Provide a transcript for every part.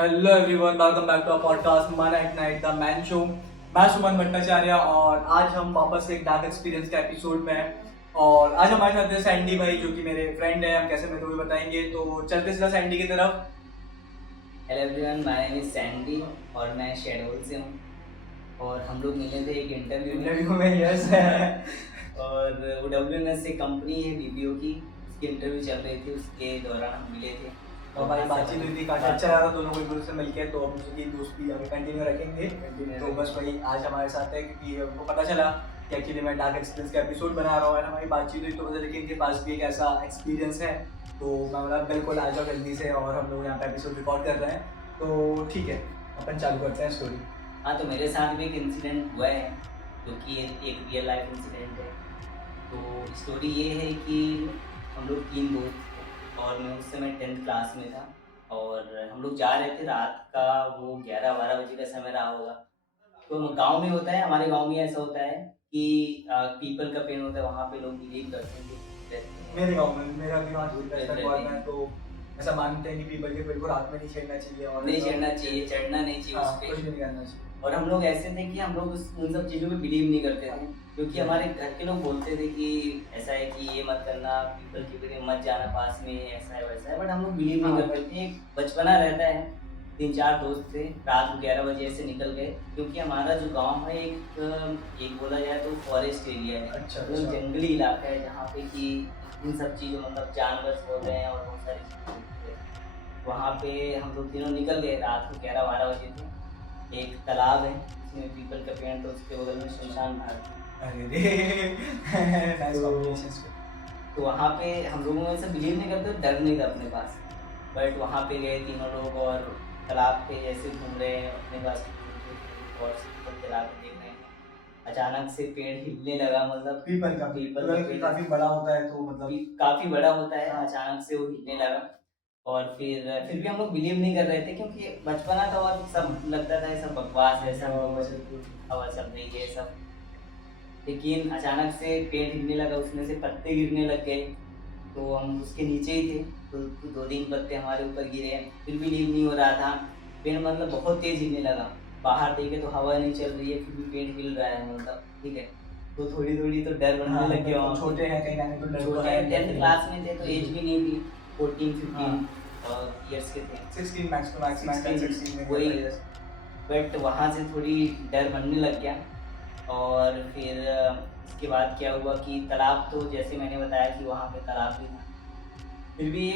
Hello everyone, welcome back to our podcast मन at night the man show. मैं सुमन भट्टाचार्य और आज हम वापस से एक डार्क एक्सपीरियंस के एपिसोड में हैं। और आज हमारे साथ है सैंडी भाई, जो कि मेरे फ्रेंड है। हम कैसे मिले हुए बताएंगे, तो चलते सीधा सैंडी की तरफ। Hello everyone, my name is Sandy और मैं शेडोल से हूँ। और हम लोग मिले थे एक इंटरव्यू में यस है। और वो WNS से कंपनी है BPO की, उसकी इंटरव्यू चल रही थी, उसके दौरान हम मिले थे। और हमारी बातचीत हुई थी, काफी अच्छा लगा दोनों को एक दूसरे से मिलकर। तो हम उसकी दोस्ती आगे कंटिन्यू रखेंगे। तो बस वही आज हमारे साथ है, क्योंकि हमको पता चला कि एक्चुअली मैं डार्क एक्सपीरियंस का एपिसोड बना रहा हूँ। और हमारी बातचीत हुई तो पता लगी इनके पास भी एक ऐसा एक्सपीरियंस है। तो मैं बोला बिल्कुल आ जाओ जल्दी से, और हम लोग यहाँ पे एपिसोड रिकॉर्ड कर रहे हैं। तो ठीक है, अपन चालू करते हैं स्टोरी। हाँ, तो मेरे साथ भी एक इंसिडेंट हुआ है जो कि एक रियल लाइफ इंसिडेंट है। तो स्टोरी ये है कि हम लोग 3 दोस्त थे और मैं उस समय 10th क्लास में था। और हम लोग जा रहे थे, रात का वो 11-12 बजे का समय रहा होगा। तो गांव में होता है, हमारे गांव में ऐसा होता है कि पीपल का पेड़ होता है, वहाँ पे लोग बिलीव करते हैं कि भूत रहते हैं। मेरे गाँव में, मेरा भी वहाँ भूत वेस्टर्न रहते गॉड में हैं। है, तो ऐसा मानते हैं कि पीपल के पेड़ को रात में नहीं छेड़ना चाहिए और नहीं चढ़ना चाहिए, चढ़ना नहीं चाहिए हाँ, उस कुछ पे। भी नहीं करना चाहिए। और हम लोग ऐसे थे कि हम लोग उन सब चीज़ों पे बिलीव नहीं करते थे, क्योंकि हमारे घर के लोग बोलते थे कि ऐसा है कि ये मत करना, पीपल के पेड़ मत जाना पास में, ऐसा है वैसा है। बट हम लोग बिलीव नहीं करते थे। एक बचपना रहता है। 3-4 दोस्त थे, रात को 11 बजे ऐसे निकल गए, क्योंकि हमारा जो गांव है एक बोला जाए तो फॉरेस्ट एरिया है। अच्छा मतलब अच्छा। जंगली इलाका है, जहाँ पे कि इन सब चीज़ों मतलब जानवर हो गए हैं और बहुत सारी चीज़ें होती हैं। वहाँ पे हम लोग तीनों निकल गए, रात को 11-12 बजे थे। एक तालाब है, उसमें पीपल का पेड़, तो उसके बगल में शमशान घाट थी। अरे रे नाइस तो कॉम्बिनेशन। तो वहाँ पे हम लोगों में से बिलीव नहीं करते, डर नहीं था अपने पास। बट वहाँ पे गए तीनों लोग और तालाब पे ऐसे घूम रहे हैं अपने पास और सब जला के देख रहे हैं। अचानक से पेड़ हिलने लगा, मतलब पीपल का पेड़ काफी बड़ा होता है, तो मतलब काफी बड़ा होता है। हाँ। अचानक से वो हिलने लगा और फिर भी हम लोग बिलीव नहीं कर रहे थे, क्योंकि बचपना था और सब लगता था ये सब बकवास है, सब हवा चल रही है सब। लेकिन अचानक से पेड़ हिलने लगा, उसमें से पत्ते गिरने लग गए। तो हम उसके नीचे ही थे, तो 2-3 पत्ते हमारे ऊपर गिरे, फिर भी लीव नहीं हो रहा था। पेड़ मतलब बहुत तेज हिलने लगा। बाहर देखे तो हवा नहीं चल रही है, फिर भी पेड़ हिल रहा है, मतलब ठीक है। तो थोड़ी थोड़ी तो डर बनने हाँ, लग गया वहाँ पे। छोटे हैं कहीं ना कहीं, तो डर तो छोटे है। 10th क्लास में थे, तो एज भी नहीं थी, 14-15 हाँ। ईयर्स के थे। 16 मैक्स टू मैक्स, मैक्स 16 में वही। होता है। बट वहाँ से थोड़ी डर बनने लग गया। और फिर इसके बाद क्या हुआ कि तालाब, तो जैसे मैंने बताया कि वहाँ पे तालाब भी था। फिर भी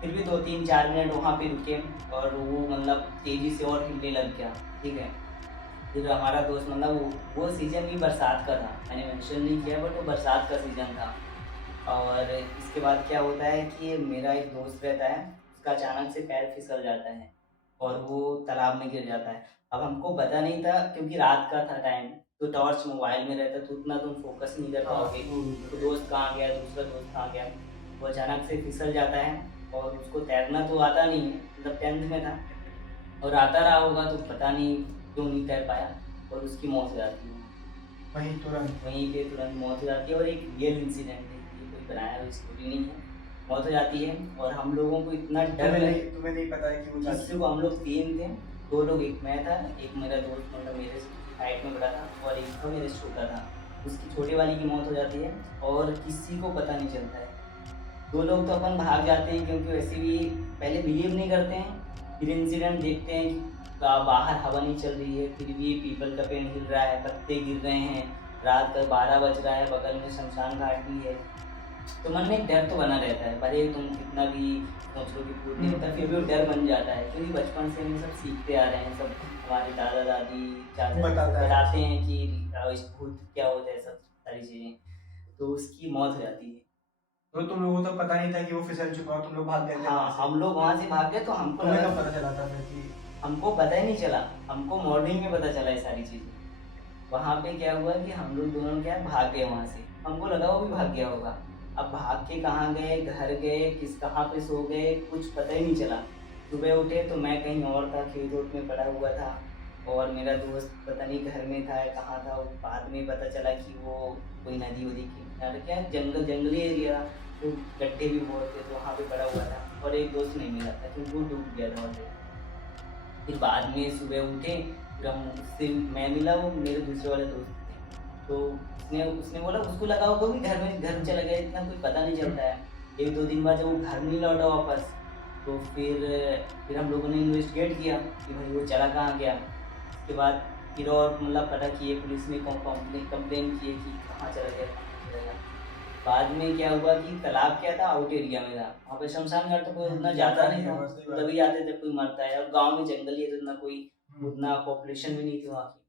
फिर भी 2-3-4 मिनट वहाँ पे रुके और वो मतलब तेज़ी से और हिलने लग गया, ठीक है। फिर हमारा दोस्त, मतलब वो सीज़न भी बरसात का था, मैंने मेंशन नहीं किया, बट वो बरसात का सीज़न था। और इसके बाद क्या होता है कि मेरा एक दोस्त रहता है, उसका अचानक से पैर फिसल जाता है और वो तालाब में गिर जाता है। अब हमको पता नहीं था, क्योंकि रात का था टाइम, तो टॉर्च मोबाइल में रहता तो उतना तुम फोकस नहीं कर पाओगे। तो दोस्त कहाँ गया, दूसरा दोस्त कहाँ गया। वो अचानक से फिसल जाता है और उसको तैरना तो आता नहीं है, मतलब 10th में था, और आता रहा होगा तो पता नहीं क्यों नहीं तैर पाया और उसकी मौत हो जाती है। वहीं पे तुरंत मौत हो जाती है। और एक रियल इंसिडेंट है, ये कोई बनाया हुआ स्टोरी नहीं है। मौत हो जाती है और हम लोगों को इतना डर तुम्हें नहीं पता है कि वो जिससे को हम लोग 3 थे, 2 लोग, एक मैं था, एक मेरा दोस्त, मतलब मेरे हाइट में बड़ा था, और एक था मेरे से छोटा था। उसकी छोटे वाली की मौत हो जाती है और किसी को पता नहीं चलता है। 2 लोग तो अपन भाग जाते हैं, क्योंकि वैसे भी पहले बिलीव नहीं करते हैं। फिर इंसिडेंट देखते हैं कि बाहर हवा नहीं चल रही है, फिर भी पीपल का पेड़ हिल रहा है, पत्ते गिर रहे हैं, रात का 12 बज रहा है, बगल में शमशान घाट भी है। तो मन में एक डर तो बना रहता है, भले तुम कितना भी सोच लो कि भूत नहीं होता, फिर भी वो डर बन जाता है, क्योंकि बचपन से हम सब सीखते आ रहे हैं। सब हमारे दादा दादी चाचा बताते हैं कि इस भूत क्या होता है, सब सारी चीज़ें। तो उसकी मौत हो जाती है। तो तुम लोगों को तो पता नहीं था कि वो फिसल चुका और तुम लोग भाग गए थे हाँ, वहाँ से। हम लोग वहाँ से भाग गए, तो हमको तुम्हें लगा, कब पता चला था फिर कि हमको पता ही नहीं चला, हमको मॉर्निंग में पता चला ये सारी चीज़ें। वहाँ पे क्या हुआ कि हम लोग दोनों क्या भाग गए वहाँ से, हमको लगा वो भी भाग गया होगा। अब भाग के कहाँ गए, घर गए, कहाँ पे सो गए, कुछ पता ही नहीं चला। सुबह उठे तो मैं कहीं और था, खेत वोट में पड़ा हुआ था, और मेरा दोस्त पता नहीं घर में था या कहाँ था। बाद में पता चला कि वो कोई नदी वदी के किनारे, क्या जंगली एरिया, तो गड्ढे भी बहुत थे, तो वहाँ पे पड़ा हुआ था। और एक दोस्त नहीं मिला था क्योंकि वो डूब गया था वहाँ पे। फिर बाद में सुबह उठे, फिर हम उससे मैं मिला, वो मेरे दूसरे वाले दोस्त थे। तो उसने उसने बोला उसको लगा होगा कि घर चला गया, इतना कुछ पता नहीं चलता है। 1-2 दिन बाद जब वो घर नहीं लौटा वापस, तो फिर हम लोगों ने इन्वेस्टिगेट किया कि भाई वो चला कहाँ गया। उसके बाद फिर और मतलब पता किए, पुलिस में कंप्लेन किए कि कहाँ चला गया, कहाँ चला गया। बाद में क्या हुआ कि तालाब क्या था, आउट एरिया में था, वहाँ पे शमशान घाट तो कोई उतना जाता नहीं था, तभी आते थे कोई मरता है, और गांव में जंगल ही है तो इतना कोई उतना पॉपुलेशन भी नहीं थी वहाँ की।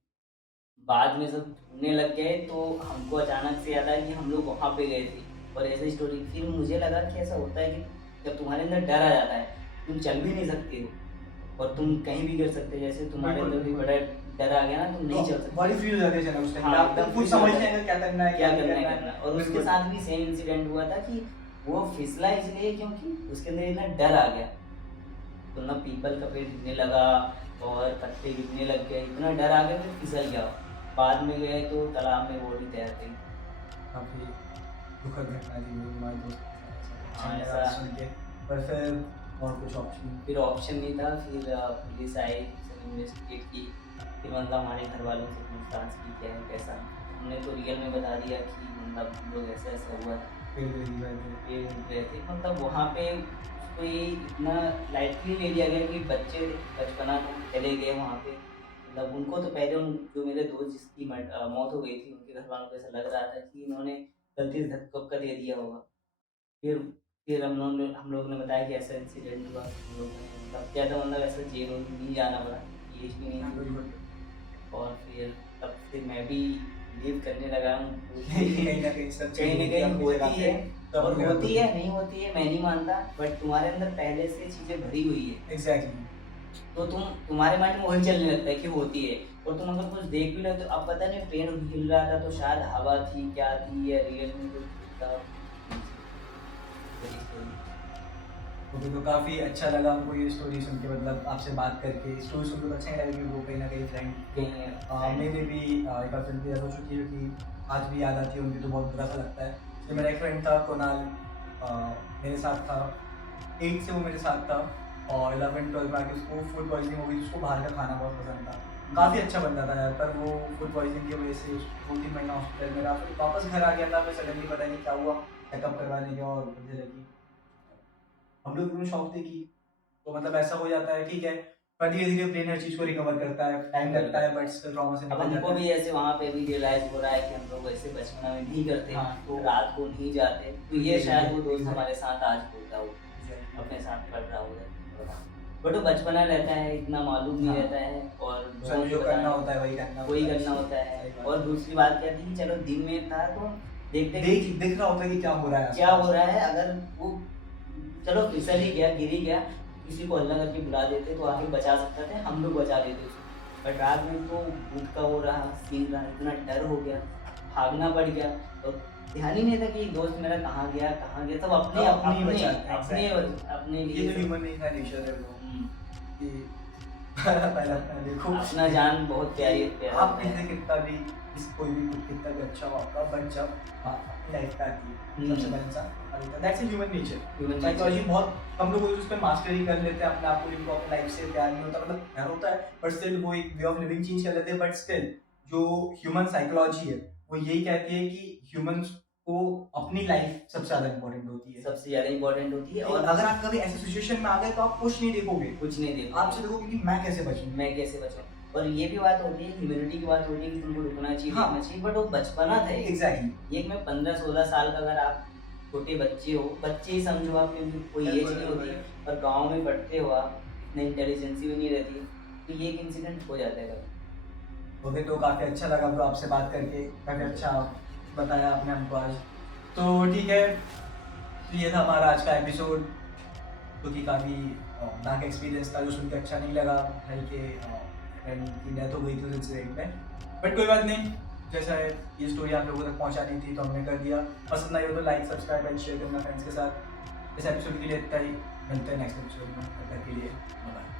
बाद में जब ढूंढने लग गए तो हमको अचानक से याद आया कि हम लोग वहाँ पे गए थे, और ऐसी स्टोरी। फिर मुझे लगा कि ऐसा होता है कि जब तुम्हारे अंदर डर आ जाता है, तुम चल भी नहीं सकते हो और तुम कहीं भी गिर सकते हो। जैसे तुम्हारे अंदर भी बड़ा डर आ गया ना, तुम नहीं चल सकते, बॉडी फ्री हो जाती है चलो उस टाइम। हाँ, आप एकदम खुद free समझ हो नहीं आएगा क्या करना है, क्या करना है करना। और उसके बिल्कुल। साथ भी सेम इंसिडेंट हुआ था कि वो फिसला इसलिए क्योंकि उसके अंदर इतना डर आ गया, तो ना पीपल का पेड़ गिरने लगा और पत्ते गिरने लग गए, इतना डर आ गया फिर फिसल गया। बाद में गए तो तालाब में बॉडी तैर गई। काफी दुखद घटना थी वो हमारे दोस्त के साथ। हाँ, अच्छा लगा ऐसा- सुन के। पर फिर और कुछ ऑप्शन फिर ऑप्शन नहीं था, फिर पुलिस आई, इन्वेस्टिगेट की, फिर मतलब हमारे घर वालों से पूछताछ की क्या है कैसा। हमने तो रियल में बता दिया कि मतलब हम लोग ऐसा ऐसा हुआ था, फिर भी रहते। ये गए थे। मतलब वहाँ पे उसको ये इतना लाइटली ले लिया गया कि बच्चे बचपना में चले गए वहाँ पे। मतलब उनको तो पहले जो मेरे दोस्त जिसकी मौत हो गई थी, उनके घर वालों को ऐसा लग रहा था कि इन्होंने गलती से धक्का दे दिया होगा। फिर हम लोग ने बताया कि ऐसा इंसिडेंट हुआ। हम लोगों ने मतलब ज़्यादा मतलब ऐसा जेल वेल नहीं जाना पड़ा, एज भी नहीं थी। बिल्कुल। और फिर तब से मैं भी लीव करने लगा हूँ। कहीं ना कहीं सब कहीं न कहीं होती है, तब और मेरा होती है नहीं होती है मैं नहीं मानता, बट तुम्हारे अंदर पहले से चीज़ें भरी हुई है, एग्जैक्टली। तो तुम्हारे माइंड में वही चलने लगता है कि होती है। और तुम अगर कुछ देख भी लो तो अब पता नहीं ट्रेन हिल रहा था तो शायद हवा थी, क्या थी, या रियल में कुछ था। तो काफ़ी अच्छा लगा हमको ये स्टोरी सुन के, मतलब आपसे बात करके स्टोरी सुन के अच्छा ही लगा कि वो कहीं ना कहीं फ्रेंड मेरे भी एक बार फ्रेंड हो चुकी है कि आज भी याद आती है उनकी, तो बहुत बुरा सा लगता है। तो मेरा एक फ्रेंड था कुणाल, मेरे साथ था 8 से वो मेरे साथ था, और 11-12 में आके उसको फूड पॉइजनिंग हो गई, उसको बाहर का खाना बहुत पसंद था। काफ़ी अच्छा बंदा था यार, पर वो फूड पॉइजनिंग की वजह से 2-3 महीना हॉस्पिटल में रहा, फिर वापस घर आ गया था। मैं सडनली पता नहीं क्या हुआ, चेकअप करवाने गया और मुझे लगी, हम लोग में शौक थी कि तो मतलब ऐसा हो जाता है, ठीक है, पर धीरे धीरे ब्रेन हर चीज़ को रिकवर करता है, टाइम लगता है, बट स्टिल ट्रॉमा से अब निकल हमको जाता भी है। ऐसे वहाँ पे भी रियलाइज हो रहा है कि हम लोग ऐसे बचपना में नहीं करते, हाँ, तो तो- रात को नहीं जाते, तो ये जी, शायद जी, वो दोस्त जी। हमारे साथ आज होता हो, अपने साथ पढ़ रहा होगा। बट वो बचपना रहता है, इतना मालूम नहीं हाँ। रहता है, और सब लोगों जो को करना बताना- होता है वही करना वही होता है। करना होता है। सही बात। और दूसरी बात क्या थी कि चलो दिन में था तो देखते दिख रहा होता है कि क्या हो रहा है क्या हो रहा है। अगर वो चलो फिसल ही गया, गिर ही गया, किसी को हल्ला करके बुला देते तो आके बचा सकते थे, हम लोग बचा देते उसको। बट रात में तो भूत का हो रहा सीन रहा, इतना डर हो गया, भागना पड़ गया, तो ध्यान ही नहीं था कि दोस्त मेरा कहाँ गया, सब अपने हाँ, अपने अपनी अपने बचाते हैं, अपने exactly। अपने ये लिए तो ह्यूमन नेचर है वो, हम्म, कि पहले अपना देखो, अपना जान बहुत प्यारी प्यारा आप होता है। किसी कितना भी कोई भी कुछ कितना भी अच्छा हो आपका, बट जब अपनी लाइफ पे आती है सबसे पहले इंसान that's human nature. Human psychology nature। बहुत हम लोग उस पर मास्टरी कर लेते हैं अपने आप को, जिनको अपनी लाइफ से प्यार नहीं होता, मतलब प्यार होता है बट स्टिल वो एक वे ऑफ लिविंग चेंज कर लेते हैं। बट स्टिल जो ह्यूमन साइकोलॉजी है वो यही कहती है कि ह्यूमंस को अपनी लाइफ सबसे ज्यादा इंपॉर्टेंट होती है। सबसे ज्यादा इम्पोर्टेंट होती है। और और अगर आप कभी ऐसी सिचुएशन में आ गए तो आप कुछ नहीं देखोगे, कुछ नहीं देखो, आप सिर्फ देखोगे कि मैं कैसे बचूं। मैं कैसे बचूं। और ये भी बात होती है, ह्यूमैनिटी की बात होती है कि तुमको रुकना चाहिए, हाँ। देखना चाहिए, बट वो बचपना था। एग्जैक्टली। एक में 15-16 साल का अगर आप छोटे बच्चे हो, बच्चे ही समझो आप, क्योंकि कोई एज बिल्कुल, नहीं होती, बिल्कुल। और गांव में पढ़ते हो आप, इतनी इंटेलिजेंसी भी नहीं रहती, तो ये एक इंसिडेंट हो जाता है कभी। ओके, तो काफ़ी अच्छा लगा ब्रो आपसे बात करके, काफ़ी अच्छा बताया आपने हमको आज। तो ठीक है, तो ये था हमारा आज का एपिसोड, जो कि काफ़ी डार्क एक्सपीरियंस था, जो सुन के अच्छा नहीं लगा। भाई के फ्रेंड की डेथ हो गई थी उस इंसिडेंट में, बट कोई बात नहीं, जैसा है ये स्टोरी आप लोगों तक पहुंचानी थी तो हमने कर दिया। पसंद आई हो तो लाइक, सब्सक्राइब एंड शेयर करना फ्रेंड्स के साथ। इस एपिसोड के लिए इतना ही, मिलते हैं नेक्स्ट एपिसोड में, तब तक के लिए बाय।